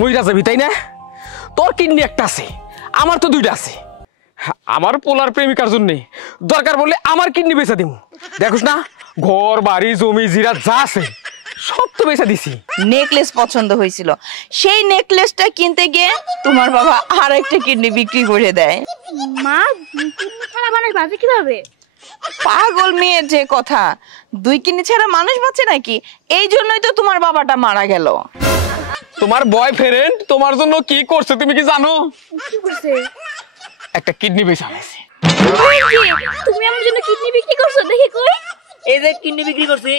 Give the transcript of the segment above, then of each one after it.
মইরা যাবি তাই না? তোর কিডনি একটা আছে, আমার তো দুইটা আছে। আমার পোলার প্রেমিকার জন্য দরকার বললে আমার কিডনি বেচা দিম। দেখোস না, ঘর বাড়ি জমি জিরা যা আছে সব তো বেচা দিছি। নেকলেস পছন্দ হয়েছিল, সেই নেকলেসটা কিনতে গিয়ে তোমার বাবা আর একটা কিডনি বিক্রি করে দেয়। মা, কিডনি ছাড়া মানুষ বাঁচে কিভাবে? পাগল মেয়ের যে কথা, 2 কিডনি ছাড়া মানুষ বাঁচে নাকি? এই জন্যই তো তোমার বাবাটা মারা গেল। তোমার বয়ফ্রেন্ড তোমার জন্য কি করছে তুমি কি জানো? কি করছে? একটা কিডনি বেচা হয়েছে। তুমি আমার জন্য কিডনি বিক্রি করছো? দেখি কই। এই যে কিডনি বিক্রি করছি।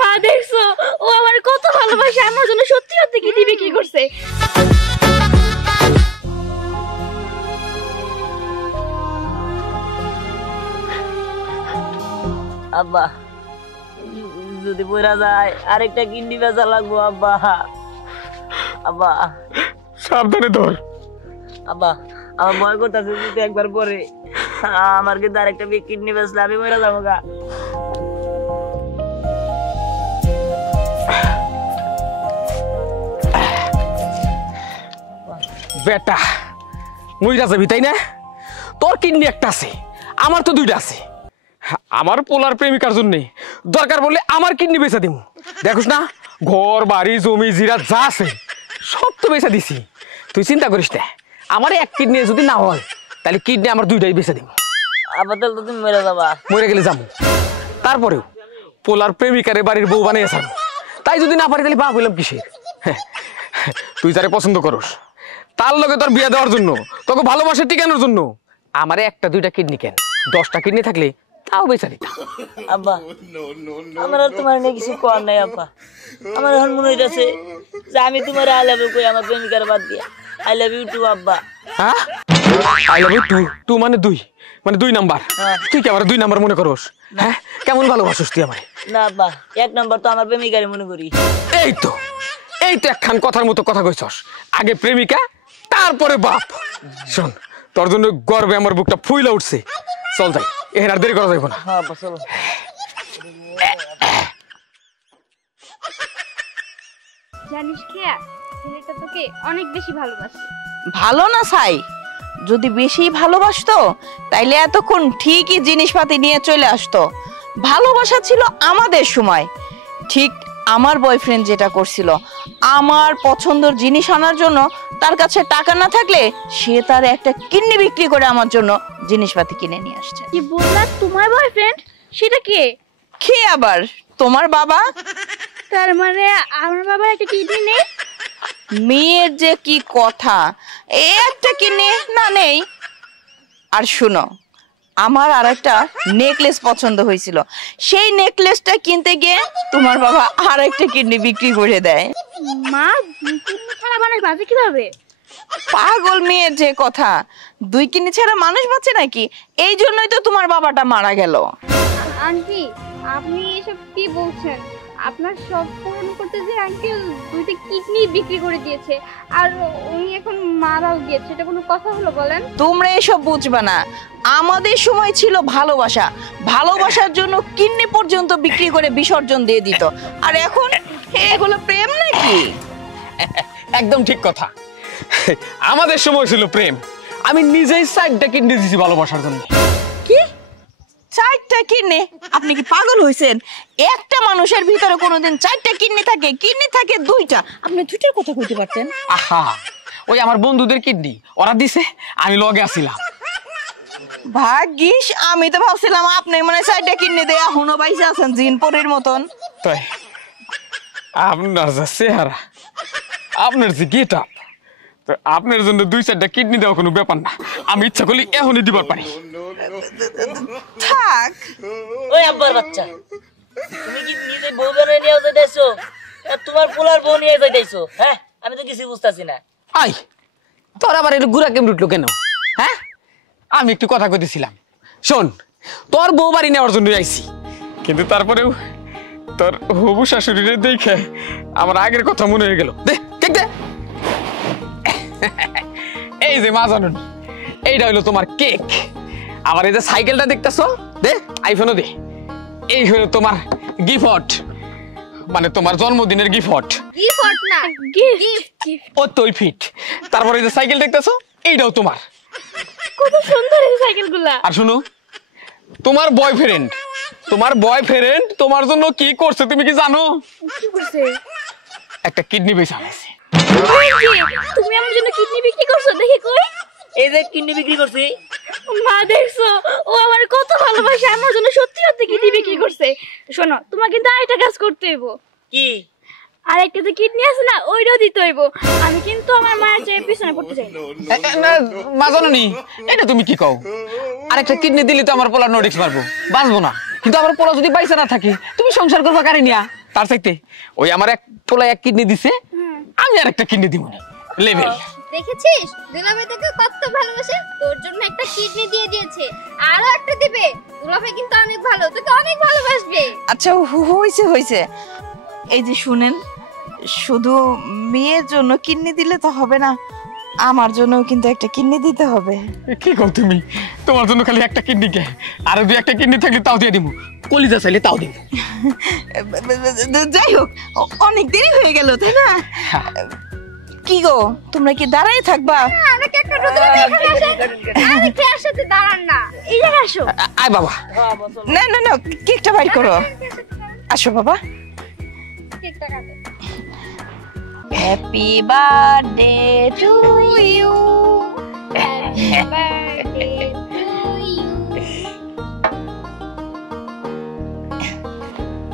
মা দেখছো, ও আমার কত ভালোবাসে, আমার জন্য সত্যি সত্যি কিডনি বিক্রি করছে। আব্বা যদি পয়রা যায় আরেকটা কিডনি বেচা লাগবো আব্বা। আব্বা সাবধানে ধর। আব্বা আমার ভয় করতেছে, যদি একবার পরে আমার কিন্তু আরেকটা কিডনি বেচলে আমি মরে যাবো গা। বেটা মইরা যাবি তাই না? তোর কিডনি একটা আছে, আমার তো দুইটা আছে। আমার পোলার প্রেমিকার জন্য দরকার বললে আমার কিডনি বেচা দিম। দেখোস না, ঘর বাড়ি জমি জিরা যা আছে সব তো বেচা দিছি। তুই চিন্তা করিস না, আমার এক কিডনি যদি না হয় তাহলে কিডনি আমার দুইটাই বেচা দিম। আব্বা তাহলে তো তুমি মরে যাবা। মরে গেলে যাবো, তারপরেও পোলার প্রেমিকারে বাড়ির বউ বানিয়ে যাবো। তাই যদি না পারি তাহলে বাপ হইলাম কিসের? তুই যারে পছন্দ করস তার লগে তোর বিয়ে দেওয়ার জন্য, তোকে ভালোবাসা টিকানোর জন্য আমারে একটা দুইটা কিডনি কেন, 10টা কিডনি থাকলে তাও বেচা দিতাম। আব্বা আমার আর তোমার নিয়ে কিছু করার নাই আব্বা। আমার এখন মনে হইতেছে যে আমি তোমার আই লাভ ইউ কই আমার প্রেমিকার বাদ দিয়া। আই লাভ ইউ টু আব্বা। হ্যাঁ, আই লাভ ইউ টু মানে 2, মানে 2 নাম্বার। তুই কি আমার 2 নাম্বার মনে করস? হ্যাঁ, কেমন ভালোবাসিস তুই আমারে? না আব্বা, 1 নাম্বার তো আমার প্রেমিকারে মনে করি। এই তো একখান কথার মতো কথা কইছস, আগে প্রেমিকা তারপরে বাপ। শোন, তোর জন্য গর্বে আমার বুকটা ফুইলা উঠছে। চল যাই, এখানে আর দেরি করা যাইব না। হ্যাঁ আব্বা চলো। জানিস খেয়া, ছেলেটা তোকে অনেক বেশি ভালোবাসে। ভালো না ছাই, যদি বেশি ভালোবাসতো তাইলে এতক্ষণ ঠিকই জিনিসপাতি নিয়ে চলে আসতো। ভালোবাসা ছিল আমাদের সময়। ঠিক আমার বয়ফ্রেন্ড যেটা করছিল, আমার পছন্দের জিনিস আনার জন্য তার কাছে টাকা না থাকলে সে তার একটা কিডনি বিক্রি করে আমার জন্য জিনিসপাতি কিনে নিয়ে আসছে। কি বললা, তোমার বয়ফ্রেন্ড? সেটা কে? কে আবার? তোমার বাবা। তার মানে আমার বাবার একটা কিডনি নেই? মেয়ের যে কি কথা, একটা কিডনি না নেই। আর শুনো, আমার আর একটা নেকলেস পছন্দ হয়েছিল, সেই নেকলেসটা কিনতে গিয়ে তোমার বাবা আর একটা কিডনি বিক্রি করে দেয়। মা, কিডনি ছাড়া মানুষ বাঁচে কিভাবে? পাগল মেয়ের যে কথা, 2 কিডনি ছাড়া মানুষ বাঁচে নাকি? এই জন্যই তো তোমার বাবাটা মারা গেল। আন্টি, আপনি এসব কি বলছেন? আপনার সব পূরণ করতে যে আঙ্কেল 2টা কিডনি বিক্রি করে দিয়েছে, আর উনি এখন মারাও গিয়েছে, এটা কোনো কথা হলো বলেন? তোমরা এসব বুঝবা না। আমাদের সময় ছিল ভালোবাসা, ভালোবাসার জন্য কিডনি পর্যন্ত বিক্রি করে বিসর্জন দিয়ে দিত। আর এখন এগুলো প্রেম নাকি? একদম ঠিক কথা। আমাদের সময় ছিল প্রেম। আমি নিজেই 4টা কিডনি দিয়েছি ভালোবাসার জন্য। কি 4টা কিডনি? আপনি কি পাগল হইছেন? একটা মানুষের ভিতরে কোনোদিন 4টা কিডনি থাকে? কিডনি থাকে 2টা। আপনি 2টার কথা কইতে পারতেন। আহা, ওই আমার বন্ধুদের কিডনি ওরা দিছে, আমি লগে আসিলাম। ভাগ্যিস, আমি তো ভাবছিলাম আপনি মানে 4টা কিডনি দেয়া এখনো বাইসে আছেন জিনপরির মতন। তাই আপনার যা চেহারা, আপনার যে গেট আপ, আপনার জন্য 2-4টা কিডনি দেওয়া কোনো ব্যাপার না। আমি ইচ্ছা করলে এখনই দিবার পারি। থাক। ওই আব্বার বাচ্চা, তুমি কি নিজে বউ বেড়ে নিয়ে যাইতেছো, তোমার পোলার বউ নিয়ে যাইতেছো? হ্যাঁ, আমি তো কিছু বুঝতেছি না। আই, তোর আবার এলো গুড়া কেমন উঠলো কেন? হ্যাঁ, আমি একটু কথা কইতেছিলাম। শোন, তোর বউ বাড়ি নেওয়ার জন্য আইছি, কিন্তু তারপরেও তোর হবু শাশুড়িরে দেখে আমার আগের কথা মনে হয়ে গেল। দে কেক দে। এই যে মা জানুন, এইটা হইলো তোমার কেক। আবার এই যে সাইকেলটা দেখতেছো, দে আইফোনও দে। এই হলো তোমার গিফট, মানে তোমার জন্মদিনের গিফট। গিফট না, গিফট। ও তো ওই ফিট। তারপরে এই যে সাইকেল দেখতেছো, এইটাও তোমার। কত সুন্দর এই সাইকেলগুলা। আর শুনো, তোমার বয়ফ্রেন্ড তোমার জন্য কি করছে তুমি কি জানো? কি করছে? একটা কিডনি বেচা হয়েছে। তুমি আমার জন্য কিডনি বিক্রি করছো, দেখি কই। এই যে কিডনি বিক্রি করছি। মা দেখছো, ও আমার কত ভালোবাসে, আমার জন্য সত্যি সত্যি কিডনি বিক্রি করছে। শোনো, তোমার কিন্তু আরেকটা কাজ করতে হইব। কি? আর একটা যে কিডনি আছে না, ওইটাও দিতে হইব। আমি কিন্তু আমার মায়ের চেয়ে পিছনে পড়তে চাই না। না মা জানোনি, এটা তুমি কি কও? আরেকটা কিডনি দিলে তো আমার পোলা নোটিক্স মারবো, বাঁচবো না। কিন্তু আমার পোলা যদি বাইসা না থাকে, তুমি সংসার করবা কারে নিয়া? তার চাইতে ওই আমার এক পোলা এক কিডনি দিছে, আমি আর একটা কিডনি দিব না। লেভেল দেখেছিস, দুলাভাই তোকে কত ভালোবাসে, তোর জন্য একটা কিডনি দিয়ে দিয়েছে, আরো একটা দিবে। দুলাভাই কিন্তু অনেক ভালো, তোকে অনেক ভালোবাসবে। আচ্ছা হয়েছে। এই যে শুনেন, শুধু মেয়ের জন্য কিডনি দিলে তো হবে না, আমার জন্যও কিন্তু একটা কিডনি দিতে হবে। কি কও তুমি? তোমার জন্য খালি একটা কিডনি কে? আরো দুই একটা কিডনি থাকলে তাও দিয়ে দিব, কলিজা চাইলে তাও দিব। যাই হোক, অনেক দেরি হয়ে গেল তাই না? কি গো, তোমরা কি দাঁড়াই থাকবা? আরে কেকটা দুলাভাই এখানে আসে। আরে কে আসতে দাঁড়ান না, এই জায়গায় আসো। আয় বাবা। না, কেকটা বাইর করো। আসো বাবা। কেকটা কাটে। Happy birthday to you. Happy birthday to you.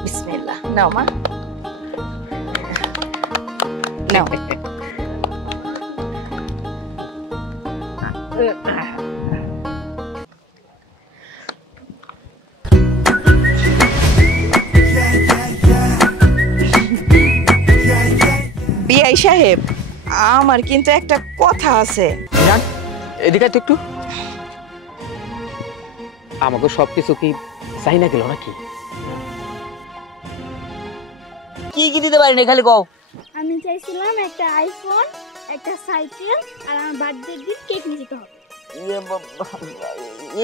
বিসমিল্লাহ। নাও মা, নাও। বিআই সাহেব, আমার কিন্তু একটা কথা আছে। জান, এদিকে তো একটু। আমাকে সবকিছু কি চাই না গেল নাকি? কি দিতে পারি না, খালি কও। আমি চাইছিলাম একটা আইফোন, একটা সাইকেল, আর আমার বার্থডে দিন কেক নিয়ে যেতে হবে।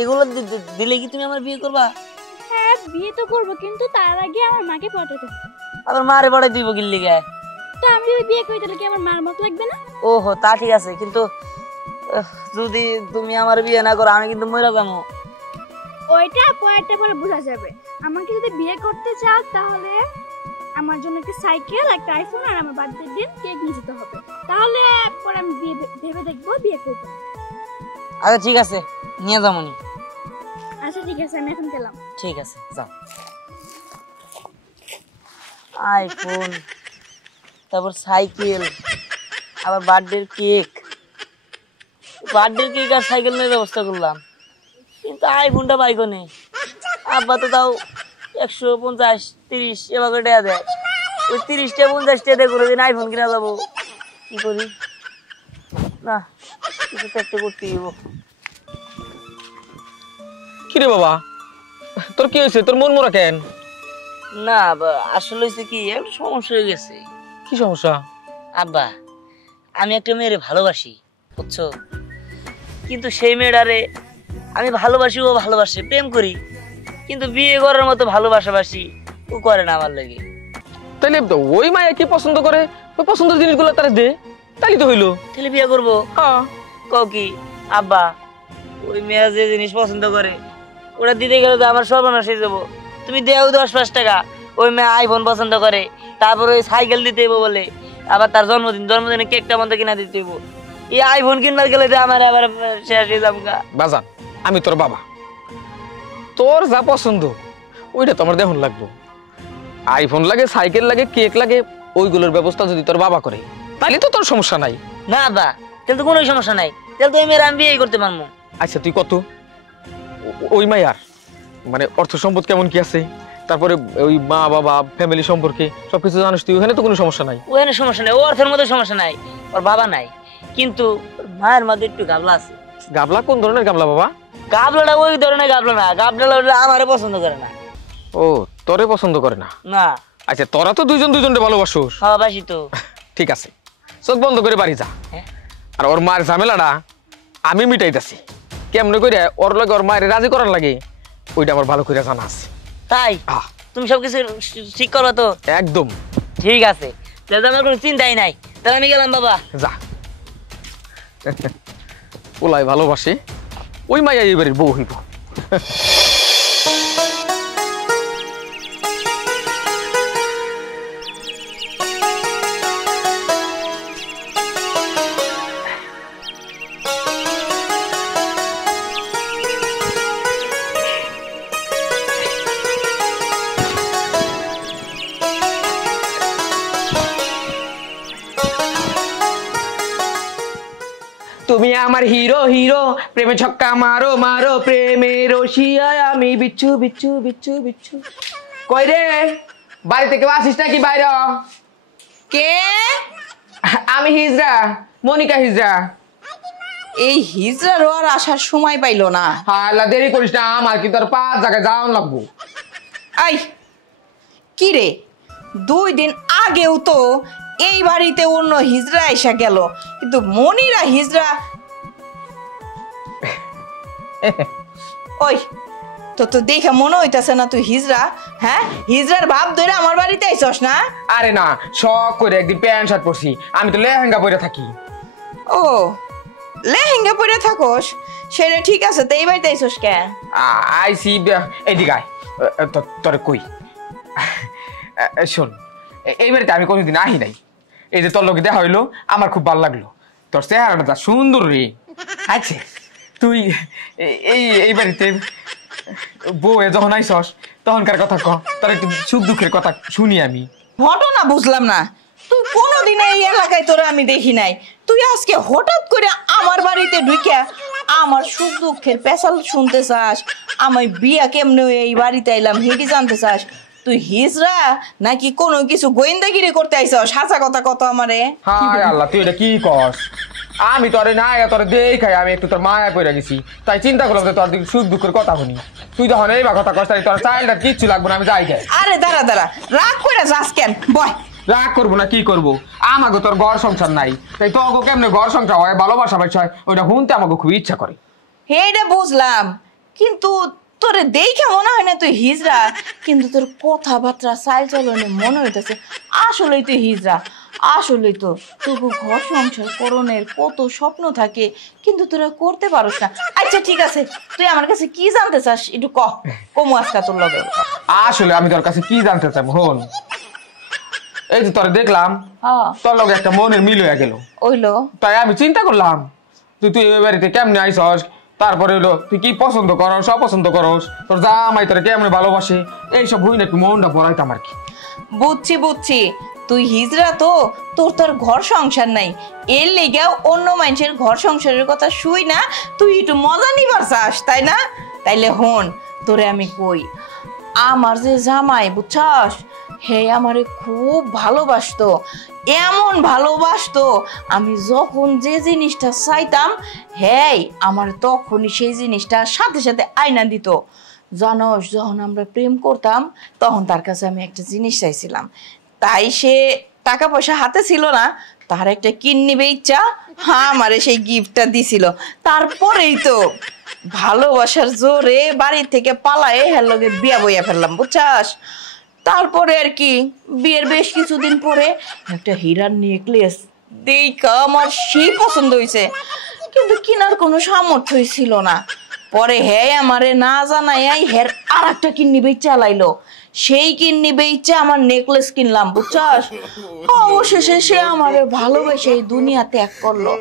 এগুলো দিলে কি তুমি আমার বিয়ে করবা? হ্যাঁ, বিয়ে তো করবো, কিন্তু তার আগে আমার মাকে পটাতে হবে। আবার মারে পড়াই দিব কি লিগে? তো আমি যদি বিয়ে করি তাহলে কি আমার মার মত লাগবে না? ওহো, তা ঠিক আছে, কিন্তু যদি তুমি আমার বিয়ে না করো আমি কিন্তু মরে যাবো। ওইটা পরে বোঝা যাবে। আমাকে যদি বিয়ে করতে চাও তাহলে আমার জন্য একটা সাইকেল, একটা আইফোন, আর আমার বার্থডে দিন কেক নিয়ে যেতে হবে। তাহলে পরে আমি ভেবে দেখবো বিয়ে করবো। আচ্ছা ঠিক আছে, নিয়ে যাবো নি। আচ্ছা ঠিক আছে, আমি এখন গেলাম। ঠিক আছে, যাও। আইফোন, তারপর সাইকেল, আবার বার্থডে কেক আর সাইকেল নিয়ে ব্যবস্থা করলাম, কিন্তু আইফোনটা পাইকো নেই। আব্বা তো তাও 150, 30 এবার করে টাকা দেয়। ওই 30টা 50টা দিয়ে কোনোদিন আইফোন কিনা যাবো? কি করি না, কিছু তো একটা করতেই হইব। কিরে বাবা, তোর কি হয়েছে? তোর মন মরা কেন? না আসলে হয়েছে কি, একটা সমস্যা হয়ে গেছে। কি সমস্যা? আব্বা, আমি একটা মেয়েরে ভালোবাসি, বুঝছো? কিন্তু সেই মেয়েটারে আমি ভালোবাসি, ও ভালোবাসে, প্রেম করি, কিন্তু বিয়ে করার মতো ভালোবাসাবাসি ও করে না আমার লাগে। তাইলে ওই মায়া কি পছন্দ করে, ওই পছন্দের জিনিসগুলো তারা দে, তাইলে তো হইলো। তাহলে বিয়ে করবো? হ্যাঁ। কও কি আব্বা, ওই মেয়ে যে জিনিস পছন্দ করে ওটা দিতে গেলে তো আমার সর্বনাশ হয়ে যাবো। তুমি দেও 10-5 টাকা, ওই মেয়ে আইফোন পছন্দ করে, তারপর ওই সাইকেল দিতে হইব বলে, আবার তার জন্মদিনে কেকটা মতো কিনা দিতে হইব। এই আইফোন কিনবার গেলে তো আমার আবার শেষ হয়ে যাবো। বাজান, আমি তোর বাবা, তোর যা পছন্দ ওইটা তোমার দেখুন লাগবো। আইফোন লাগে, সাইকেল লাগে, কেক লাগে, ওইগুলোর ব্যবস্থা যদি তোর বাবা করে তাহলে তো তোর সমস্যা নাই। না আব্বা, তাহলে তো কোনো সমস্যা নাই, তাহলে তো ওই মেয়ের আমি বিয়ে করতে পারবো। আচ্ছা তুই কত ওই মায়ার মানে অর্থ সম্পদ কেমন কি আছে, তারপরে ওই মা বাবা ফ্যামিলি সম্পর্কে সবকিছু জানিস তুই, ওখানে তো কোনো সমস্যা নাই। ওখানে সমস্যা নাই, ও অর্থের মধ্যে সমস্যা নাই, ওর বাবা নাই, কিন্তু ওর মায়ের মধ্যে একটু গাবলা আছে। গাবলা? কোন ধরনের গাবলা বাবা? গাবলাটা ওই ধরনের গাবলা না, গাবলাটা আমারে পছন্দ করে না। ও, তোরে পছন্দ করে না? না। আচ্ছা তোরা তো দুইজনকে ভালোবাসোস। হ্যাঁ বাসি তো। ঠিক আছে, চোখ বন্ধ করে বাড়ি যা। আর ওর মায়ের ঝামেলাটা আমি মিটাইতেছি, কেমনে করে ওর লাগে ওর মায়ের রাজি করার লাগে ওইটা আমার ভালো করে জানা আছে। তাই? তুমি সবকিছু ঠিক করবা তো? একদম। ঠিক আছে, তাহলে আমার কোনো চিন্তাই নাই, তাহলে আমি গেলাম বাবা। যা পোলাই ভালোবাসে, ওই মাইয়া এই বাড়ির বউ হইব। তুমি আমার হিরো হিরো, প্রেমে ছক্কা মারো মারো, প্রেমে রসিয়ায় আমি বিচ্ছু বিচ্ছু বিচ্ছু বিচ্ছু। কই রে, বাড়িতে কেউ আসিস নাকি বাইরে? কে? আমি হিজরা, মনিকা হিজরা। এই হিজড়ার আর আসার সময় পাইলো না। হ্যাঁ আল্লাহ, দেরি করিস না, আমার কিন্তু আর 5 জায়গায় যাওয়ান লাগবো। আই কি রে, 2 দিন আগেও তো এই বাড়িতে অন্য হিজড়া এসে গেল, কিন্তু মনিরা হিজড়া। ওই তো দেখে মনে হইতাছে না তুই হিজড়া? হ্যাঁ, হিজড়ার ভাব ধরে আমার বাড়িতে আইছস না? আরে না, শখ করে একদিন প্যান্ট শার্ট পরছি, আমি তো লেহেঙ্গা পরে থাকি। ও, লেহেঙ্গা পরে থাকোস, সেটা ঠিক আছে, তো এই বাড়িতে আইছস কেন? আইসি এদিকে আয়, তোরে কই শোন, এই বাড়িতে আমি কোনোদিন আহি নাই। এই যে তোর লোকে দেখা হইলো, আমার খুব ভালো লাগলো। তোর চেহারাটা যা সুন্দর রে। আচ্ছা তুই এই বাড়িতে বউ যখন আইসস তখনকার কথা ক, তোর একটু সুখ দুঃখের কথা শুনি আমি। ঘটনা বুঝলাম না, তুই কোনোদিন এই এলাকায় তোরা আমি দেখি নাই, তুই আজকে হঠাৎ করে আমার বাড়িতে ঢুকে আমার সুখ দুঃখের পেশাল শুনতে চাস? আমি বিয়া কেমনে এই বাড়িতে আইলাম হেঁটে জানতে চাস? তুই হিজড়া নাকি কোনো কিছু গোয়েন্দাগিরি করতে আইছস? সাচা কথা কত আমারে। হায় আল্লাহ, তুই এটা কি কস? আমি তোরে না তোরে দেখাই আমি একটু তোর মায়া পড়ে গেছি, তাই চিন্তা করলাম যে তোর দিকে সুখ দুঃখের কথা শুনি। তুই যখন এই বা কথা কস, তাই তোর চাইল্ডার কিচ্ছু লাগবে না, আমি যাই গে। আরে দাঁড়া দাঁড়া, রাগ করে যাস কেন? বয়। রাগ করবো না, কি করবো? আমাকে তোর ঘর সংসার নাই, তাই তোকে কেমনে ঘর সংসার হয়, ভালোবাসা পাইছ হয়, ওইটা শুনতে আমাকে খুব ইচ্ছা করে। হেটা বুঝলাম, কিন্তু তোরে দেখে মনে হয় না তুই হিজড়া, কিন্তু তোর কথাবার্তা চাল চলনে মনে হইতেছে আসলেই তুই হিজড়া। আসলেই তো তবু ঘর সংসার করণের কত স্বপ্ন থাকে, কিন্তু তোরা করতে পারস না। আচ্ছা ঠিক আছে, তুই আমার কাছে কি জানতে চাস একটু কমু আজকা তোর লগে। আসলে আমি তোর কাছে কি জানতে চাই হন, এই যে তোরে দেখলাম, তোর লগে একটা মনের মিল হয়ে গেল, ওইলো তাই আমি চিন্তা করলাম তুই এই বাড়িতে কেমনে আইসস, তারপরে হলো তুই কি পছন্দ করস, অপছন্দ করস, তোর জামাই তোরে কেমনে ভালোবাসে, এইসব হই না একটু মনটা পড়াইতাম আর কি। বুঝছি বুঝছি, তুই হিজড়া তো, তোর ঘর সংসার নাই, এর লেগেও অন্য মানুষের ঘর সংসারের কথা শুই না তুই একটু মজা নিবার চাস, তাই না? তাইলে হন, তোরে আমি কই, আমার যে জামাই বুঝছস, হে আমারে খুব ভালোবাসতো, এমন ভালোবাসতো, আমি যখন যে জিনিসটা চাইতাম হ্যাঁ আমার তখনই সেই জিনিসটা সাথে সাথে আইনা দিত। জানোস, যখন আমরা প্রেম করতাম তখন তার কাছে আমি একটা জিনিস চাইছিলাম, তাই সে টাকা পয়সা হাতে ছিল না, তার একটা কিডনি বেচা আমারে সেই গিফটটা দিছিল। তারপরেই তো ভালোবাসার জোরে বাড়ি থেকে পালায়ে হের লগে বিয়া বইয়া ফেললাম বুঝছাস। তারপরে আর কি বিয়ের বেশ কিছুদিন পরে একটা হীরার নেকলেস দেখা আমার সেই পছন্দ হয়েছে, কিন্তু কেনার কোনো সামর্থ্যই ছিল না। পরে হ্যাঁ আমারে না জানাই হের আর একটা কিডনি বেচা লাইলো, সেই কিডনি বেচা আমার নেকলেস কিনলাম বুঝছাস। অবশেষে সে আমারে ভালোবেসে এই দুনিয়া ত্যাগ করলো,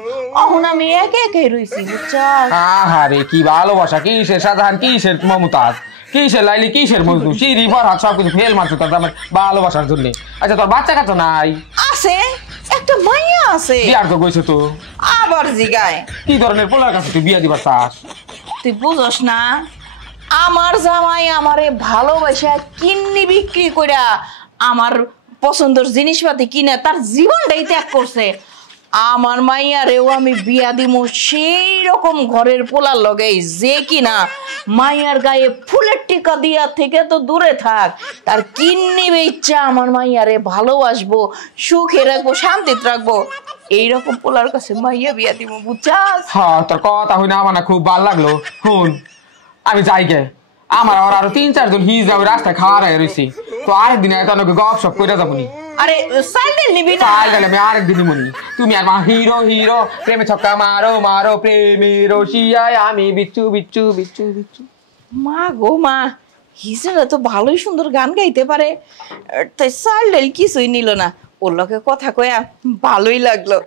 এখন আমি একে একে রইছি বুঝছাস। আহারে কি ভালোবাসা, কিসের শাহজাহান, কিসের মমতাজ, কিসের লাইলি, কিসের মজনু, সিঁড়ি ফরহাদ সবকিছু ফেল মারছো তোর আমার ভালোবাসার জন্য। আচ্ছা তোর বাচ্চা কাচ্চা নাই? আছে, একটা মাইয়া আছে। বিয়ার তো গইছো তো, আবার জিগায় কি ধরনের পোলার কাছে তুই বিয়া দিবার চাস? তুই বুঝস না, আমার জামাই আমারে ভালোবাসা কিডনি বিক্রি কইরা আমার পছন্দের জিনিসপাতি কিনে তার জীবনটাই ত্যাগ করছে। আমার মাইয়ারেও আমি বিয়া দিমু সেই রকম ঘরের পোলার লগে যে কিনা মাইয়ার গায়ে ফুলের টিকা দিয়া থেকে তো দূরে থাক, তার কিডনি বেচা আমার মাইয়ারে ভালোবাসবো, সুখে রাখবো, শান্তিতে রাখবো, এইরকম পোলার কাছে মাইয়া বিয়া দিমু বুঝছাস। হ্যাঁ তোর কথা হই না আমার না খুব ভালো লাগলো। শুন আমি যাই গে, আমার আর আরো 3-4 জন হিজ যাবে রাস্তায় খাওয়া রয়েছি, তো আরেকদিন এত গপ সপ করে যাবো নি। আরে সাইকেল নিবি না? তাই গেলে আমি আরেকদিনই মনি। তুমি আর মা হিরো হিরো প্রেমে ছক্কা মারো মারো প্রেমে রসিয়ায় আমি বিচ্ছু বিচ্ছু বিচ্ছু বিচ্ছু। মা গো মা, হিসেবে তো ভালোই সুন্দর গান গাইতে পারে, তাই সাইকেল কিছুই নিল না। ওর লগে কথা কয়া ভালোই লাগলো।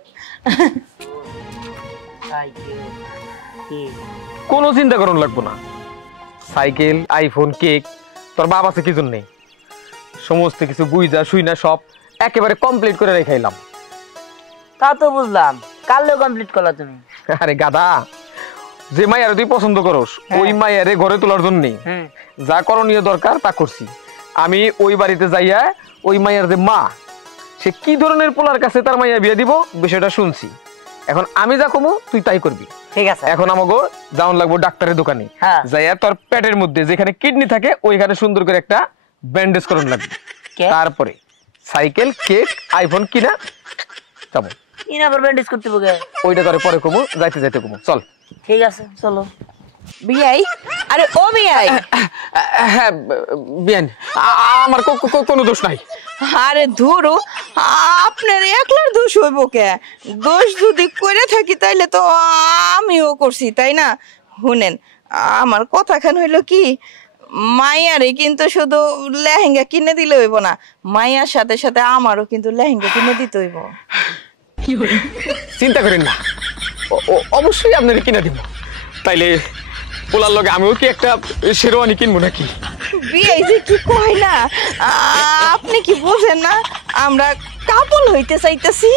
কোনো চিন্তা করুন লাগবো না। সাইকেল, আইফোন, কেক তোর বাবা আছে কি জন্যে, সমস্ত কিছু বুঝা শুই না সব একেবারে কমপ্লিট করে রেখাইলাম। তা তো বুঝলাম, কালও কমপ্লিট করলা তুমি। আরে গাদা, যে মাইয়ারে তুই পছন্দ করস ওই মাইয়ারে ঘরে তোলার জন্য যা করণীয় দরকার তা করছি আমি। ওই বাড়িতে যাইয়া ওই মাইয়ার যে মা, সে কি ধরনের পোলার কাছে তার মাইয়া বিয়ে দিব বিষয়টা শুনছি। এখন আমি যা কমু তুই তাই করবি, ঠিক আছে? এখন আমাকে যাওয়ান লাগবো ডাক্তারের দোকানে, যাইয়া তোর পেটের মধ্যে যেখানে কিডনি থাকে ওইখানে সুন্দর করে একটা ব্যান্ডেজ করুন লাগবে। তারপরে সাইকেল, কেক, আইফোন কিনা যাবো। ইনা আবার ব্যান্ডেজ করতে বগে? ওইটা তোরে পরে কমু, যাইতে যাইতে কমু। চল। ঠিক আছে চলো। বিয়াই, আরে ও বিয়াই। হ্যাঁ বিয়ান, আমার কোনো দোষ নাই। আরে ধুরু, আপনার একলার দোষ হইব কে? দোষ যদি করে থাকি তাইলে তো আমিও করছি, তাই না? শুনেন, আমার কথাখান হইল কি, মাইয়ারে কিন্তু শুধু লেহেঙ্গা কিনে দিলে হইব না, মাইয়ার সাথে সাথে আমারও কিন্তু লেহেঙ্গা কিনে দিতে হইব। চিন্তা করেন না, অবশ্যই আপনাকে কিনে দিব। তাইলে পোলার লগে আমিও কি একটা শেরওয়ানি কিনবো নাকি? বিয়ে যে কি কয় না, আপনি কি বোঝেন না আমরা কাপল হইতে চাইতেছি?